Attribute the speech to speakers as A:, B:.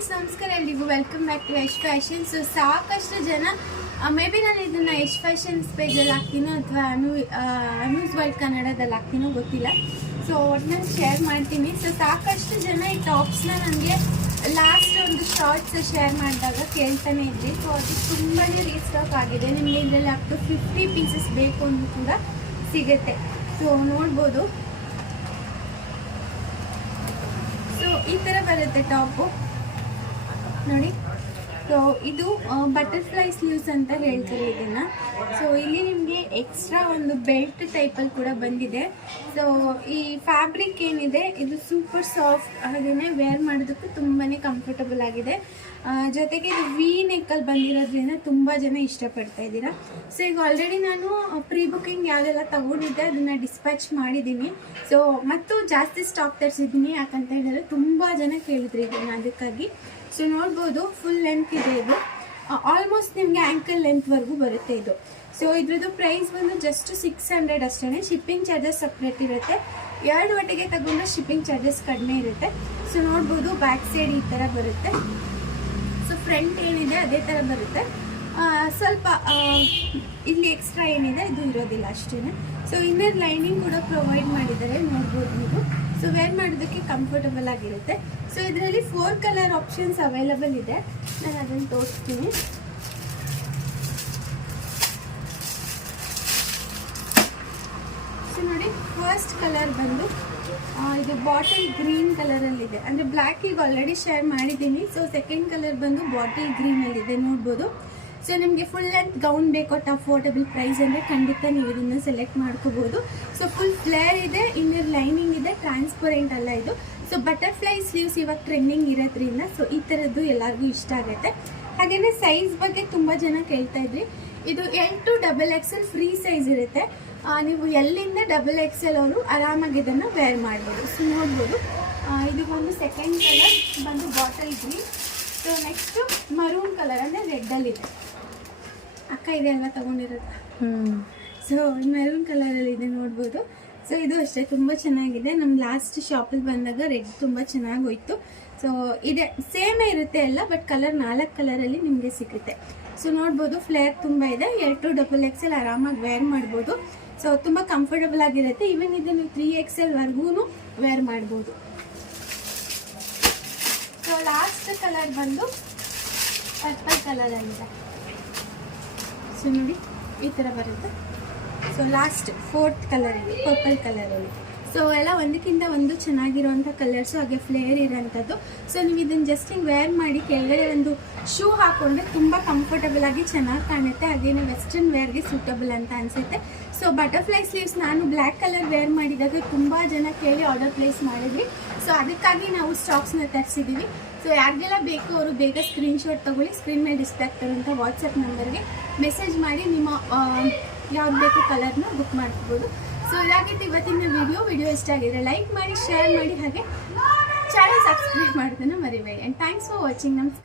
A: Friends ನಮಸ್ಕಾರ ಎಲ್ರಿಗೂ welcome back to Yash fashion so ಸಾಕಷ್ಟು ಜನ ಮೇ ಬಿ ನಾನು ಇದನ್ನ ಯಶ್ ಫ್ಯಾಷನ್ಸ್ ಪೇಜಲ್ಲಿ ಹಾಕ್ತೀನೋ ಅಥವಾ ಅನು ಅನೂಸ್ ವರ್ಲ್ಡ್ ಕನ್ನಡದಲ್ಲಿ ಹಾಕ್ತೀನೋ ಗೊತ್ತಿಲ್ಲ. ಸೊ ಒಟ್ಟಿನಲ್ಲಿ ಶೇರ್ ಮಾಡ್ತೀನಿ. ಸೊ ಸಾಕಷ್ಟು ಜನ ಈ ಟಾಪ್ಸ್ನ ನನಗೆ ಲಾಸ್ಟ್ ಒಂದು ಶಾರ್ಟ್ಸ್ ಶೇರ್ ಮಾಡಿದಾಗ ಕೇಳ್ತಾನೆ ಇದ್ದೆ ಸೊ ಅದು ತುಂಬಾ ರೀಸ್ಟಾಕ್ ಆಗಿದೆ. ನಿಮಗೆ ಇದರಲ್ಲಿ ಅಪ್ ಟು ಫಿಫ್ಟಿ ಪೀಸಸ್ ಬೇಕು ಅಂತ ಕೂಡ ಸಿಗುತ್ತೆ. ಸೊ ನೋಡ್ಬೋದು. ಸೊ ಈ ಥರ ಬರುತ್ತೆ ಟಾಪು ನೋಡಿ. ಸೊ ಇದು ಬಟರ್ಫ್ಲೈ ಸ್ಲೀವ್ಸ್ ಅಂತ ಹೇಳ್ತೀವಿ ಇದನ್ನ. ಸೊ ಇಲ್ಲಿ ನಿಮಗೆ ಎಕ್ಸ್ಟ್ರಾ ಒಂದು ಬೆಲ್ಟ್ ಟೈಪಲ್ಲಿ ಕೂಡ ಬಂದಿದೆ. ಸೊ ಈ ಫ್ಯಾಬ್ರಿಕ್ ಏನಿದೆ, ಇದು ಸೂಪರ್ ಸಾಫ್ಟ್ ಹಾಗೆಯೇ ವೇರ್ ಮಾಡೋದಕ್ಕೂ ತುಂಬಾ ಕಂಫರ್ಟಬಲ್ ಆಗಿದೆ. ಜೊತೆಗೆ ಇದು ವಿ ನೆಕ್ಕಲ್ಲಿ ಬಂದಿರೋದ್ರಿಂದ ತುಂಬ ಜನ ಇಷ್ಟಪಡ್ತಾ ಇದ್ದೀರಾ. ಸೊ ಈಗ ಆಲ್ರೆಡಿ ನಾನು ಪ್ರೀ ಬುಕಿಂಗ್ ಯಾವುದೆಲ್ಲ ತಗೊಂಡಿದ್ದೆ, ಅದನ್ನು ಡಿಸ್ಪ್ಯಾಚ್ ಮಾಡಿದ್ದೀನಿ. ಸೊ ಮತ್ತು ಜಾಸ್ತಿ ಸ್ಟಾಕ್ ತರಿಸಿದ್ದೀನಿ ಯಾಕಂತ ಹೇಳಿದ್ರೆ ತುಂಬ ಜನ ಕೇಳಿದ್ರು ಇದನ್ನು ಅದಕ್ಕಾಗಿ. ಸೊ ನೋಡ್ಬೋದು ಫುಲ್ ಲೆಂತ್ ಇದೆ ಇದು. ಆಲ್ಮೋಸ್ಟ್ ನಿಮಗೆ ಆ್ಯಂಕಲ್ ಲೆಂತ್ವರೆಗೂ ಬರುತ್ತೆ ಇದು. ಸೊ ಇದ್ರದ್ದು ಪ್ರೈಸ್ ಬಂದು ಜಸ್ಟ್ ಸಿಕ್ಸ್ ಹಂಡ್ರೆಡ್ ಅಷ್ಟೇ ಶಿಪ್ಪಿಂಗ್ ಚಾರ್ಜಸ್ ಸಪ್ರೇಟ್ ಇರುತ್ತೆ. ಎರಡು ಒಟ್ಟಿಗೆ ತಗೊಂಡ್ರೆ ಶಿಪ್ಪಿಂಗ್ ಚಾರ್ಜಸ್ ಕಡಿಮೆ ಇರುತ್ತೆ. ಸೊ ನೋಡ್ಬೋದು ಬ್ಯಾಕ್ ಸೈಡ್ ಈ ಥರ ಬರುತ್ತೆ. ಸೊ ಫ್ರಂಟ್ ಏನಿದೆ ಅದೇ ಥರ ಬರುತ್ತೆ. ಸ್ವಲ್ಪ ಇಲ್ಲಿ ಎಕ್ಸ್ಟ್ರಾ ಏನಿದೆ, ಇದು ಇರೋದಿಲ್ಲ ಅಷ್ಟೇ ಸೊ ಇನ್ನರ್ ಲೈನಿಂಗ್ ಕೂಡ ಪ್ರೊವೈಡ್ ಮಾಡಿದ್ದಾರೆ. ನೀವು ಸೊ ವೇರ್ ಮಾಡೋದಕ್ಕೆ ಕಂಫರ್ಟಬಲ್ ಆಗಿರುತ್ತೆ. ಸೊ ಇದರಲ್ಲಿ ಫೋರ್ ಕಲರ್ ಆಪ್ಷನ್ಸ್ ಅವೈಲಬಲ್ ಇದೆ. ನಾನು ಅದನ್ನು ತೋರಿಸ್ತೀನಿ. ಸೊ ನೋಡಿ ಫಸ್ಟ್ ಕಲರ್ ಬಂದು ಇದು ಬಾಟಲ್ ಗ್ರೀನ್ ಕಲರಲ್ಲಿದೆ ಅಂದರೆ ಬ್ಲ್ಯಾಕ್ ಈಗ ಆಲ್ರೆಡಿ ಶೇರ್ ಮಾಡಿದ್ದೀನಿ. ಸೊ ಸೆಕೆಂಡ್ ಕಲರ್ ಬಂದು ಬಾಟಲ್ ಗ್ರೀನಲ್ಲಿದೆ ನೋಡ್ಬೋದು. ಸೊ ನಿಮಗೆ ಫುಲ್ ಲೆಂತ್ ಗೌನ್ ಬೇಕು ಅಟ್ ಅಫೋರ್ಡಬಲ್ ಪ್ರೈಸ್ ಅಂದರೆ ಖಂಡಿತ ನೀವು ಇದನ್ನು ಸೆಲೆಕ್ಟ್ ಮಾಡ್ಕೋಬೋದು. ಸೊ ಫುಲ್ ಫ್ಲೇರ್ ಇದೆ ಇನ್ನರ್ ಲೈನಿಂಗ್ ಇದೆ ಟ್ರಾನ್ಸ್ಪರೆಂಟ್ ಅಲ್ಲ ಇದು. ಸೊ ಬಟರ್ಫ್ಲೈ ಸ್ಲೀವ್ಸ್ ಇವಾಗ ಟ್ರೆಂಡಿಂಗ್ ಇರೋದ್ರಿಂದ ಸೊ ಈ ಥರದ್ದು ಎಲ್ಲರಿಗೂ ಇಷ್ಟ ಆಗುತ್ತೆ. ಹಾಗೆಯೇ ಸೈಜ್ ಬಗ್ಗೆ ತುಂಬ ಜನ ಕೇಳ್ತಾ ಇದ್ರಿ. ಇದು L to double XL free size ಇರುತ್ತೆ. ನೀವು ಎಲ್ಲಿಂದ ಡಬಲ್ ಎಕ್ಸೆಲ್ ಅವರು ಆರಾಮಾಗಿ ಇದನ್ನು ವೇರ್ ಮಾಡ್ಬೋದು. ಸೊ ನೋಡ್ಬೋದು. ಇದು ಒಂದು ಸೆಕೆಂಡ್ ಕಲರ್ ಬಂದು bottle green so next maroon colour ಅಂದರೆ ರೆಡ್ಡಲ್ಲಿದೆ ಅಕ್ಕ ಇದೆಲ್ಲ ತಗೊಂಡಿರೋದು. ಸೊ ಮೆರೂನ್ ಕಲರಲ್ಲಿ ಇದೆ ನೋಡ್ಬೋದು. ಸೊ ಇದು ಅಷ್ಟೇ ತುಂಬ ಚೆನ್ನಾಗಿದೆ. ನಮ್ಮ ಲಾಸ್ಟ್ ಶಾಪಲ್ಲಿ ಬಂದಾಗ ರೆಡ್ ತುಂಬ ಚೆನ್ನಾಗಿ ಹೋಯ್ತು. ಸೊ ಇದೆ ಸೇಮೇ ಇರುತ್ತೆ ಎಲ್ಲ ಬಟ್ ಕಲರ್ ನಾಲ್ಕು ಕಲರಲ್ಲಿ ನಿಮಗೆ ಸಿಗುತ್ತೆ. ಸೊ ನೋಡ್ಬೋದು ಫ್ಲೇರ್ ತುಂಬ ಇದೆ. ಟು ಡಬಲ್ ಎಕ್ಸೆಲ್ ಆರಾಮಾಗಿ ವೇರ್ ಮಾಡ್ಬೋದು. ಸೊ ತುಂಬ ಕಂಫರ್ಟಬಲ್ ಆಗಿರುತ್ತೆ. ಈವನ್ ಇದನ್ನು ತ್ರೀ ಎಕ್ಸೆಲ್ವರೆಗೂ ವೇರ್ ಮಾಡ್ಬೋದು. ಸೊ ಲಾಸ್ಟ್ ಕಲರ್ ಬಂದು ಪರ್ಪಲ್ ಕಲರಲ್ಲಿದೆ ಸೊ ನೋಡಿ ಈ ಥರ ಬರುತ್ತೆ. ಸೊ ಲಾಸ್ಟ್ ಫೋರ್ತ್ ಕಲರಲ್ಲಿ ಪರ್ಪಲ್ ಕಲರಲ್ಲಿ ಸೊ ಎಲ್ಲ ಒಂದಕ್ಕಿಂತ ಒಂದು ಚೆನ್ನಾಗಿರುವಂಥ ಕಲರ್ಸು ಹಾಗೆ ಫ್ಲೇರ್ ಇರೋಂಥದ್ದು. ಸೊ ನೀವು ಇದನ್ನು ಜಸ್ಟ್ ಹಿಂಗೆ ವೇರ್ ಮಾಡಿ ಕೆಳಗಡೆ ಒಂದು ಶೂ ಹಾಕ್ಕೊಂಡ್ರೆ ತುಂಬ ಕಂಫರ್ಟಬಲ್ ಆಗಿ ಚೆನ್ನಾಗಿ ಕಾಣುತ್ತೆ. ಹಾಗೇನೆ ವೆಸ್ಟರ್ನ್ ವೇರ್ಗೆ ಸೂಟಬಲ್ ಅಂತ ಅನಿಸುತ್ತೆ. ಸೊ ಬಟರ್ಫ್ಲೈ ಸ್ಲೀವ್ಸ್ ನಾನು ಬ್ಲ್ಯಾಕ್ ಕಲರ್ ವೇರ್ ಮಾಡಿದಾಗ ತುಂಬ ಜನ ಕೇಳಿ ಆರ್ಡರ್ ಪ್ಲೇಸ್ ಮಾಡಿದ್ವಿ ಸೊ ಅದಕ್ಕಾಗಿ ನಾವು ಸ್ಟಾಕ್ಸ್ನ ತರಿಸಿದ್ದೀವಿ ಸೊ ಯಾರಿಗೆಲ್ಲ ಬೇಕು ಅವರು ಬೇಗ ಸ್ಕ್ರೀನ್ಶಾಟ್ ತೊಗೊಳ್ಳಿ ಸ್ಕ್ರೀನ್ ಮೇಲೆ ಡಿಸ್ಪ್ಲೇ ಆಗ್ತಿರೋಂಥ ವಾಟ್ಸಪ್ ನಂಬರ್ಗೆ ಮೆಸೇಜ್ ಮಾಡಿ ನಿಮ್ಮ ಯಾವ್ದು ಬೇಕು ಕಲರ್ನ ಬುಕ್ ಮಾಡ್ಕೋಬೋದು. ಸೊ ಇದಾಗಿತ್ತು ಇವತ್ತಿನ ವಿಡಿಯೋ ವಿಡಿಯೋ ಇಷ್ಟ ಆಗಿದ್ರೆ ಲೈಕ್ ಮಾಡಿ ಶೇರ್ ಮಾಡಿ ಹಾಗೆ ಚಾನಲ್ ಸಬ್ಸ್ಕ್ರೈಬ್ ಮಾಡೋದನ್ನು ಮರಿಬೇಡಿ. ಆ್ಯಂಡ್ ಥ್ಯಾಂಕ್ಸ್ ಫಾರ್ ವಾಚಿಂಗ್ ನಮಸ್ಕಾರ.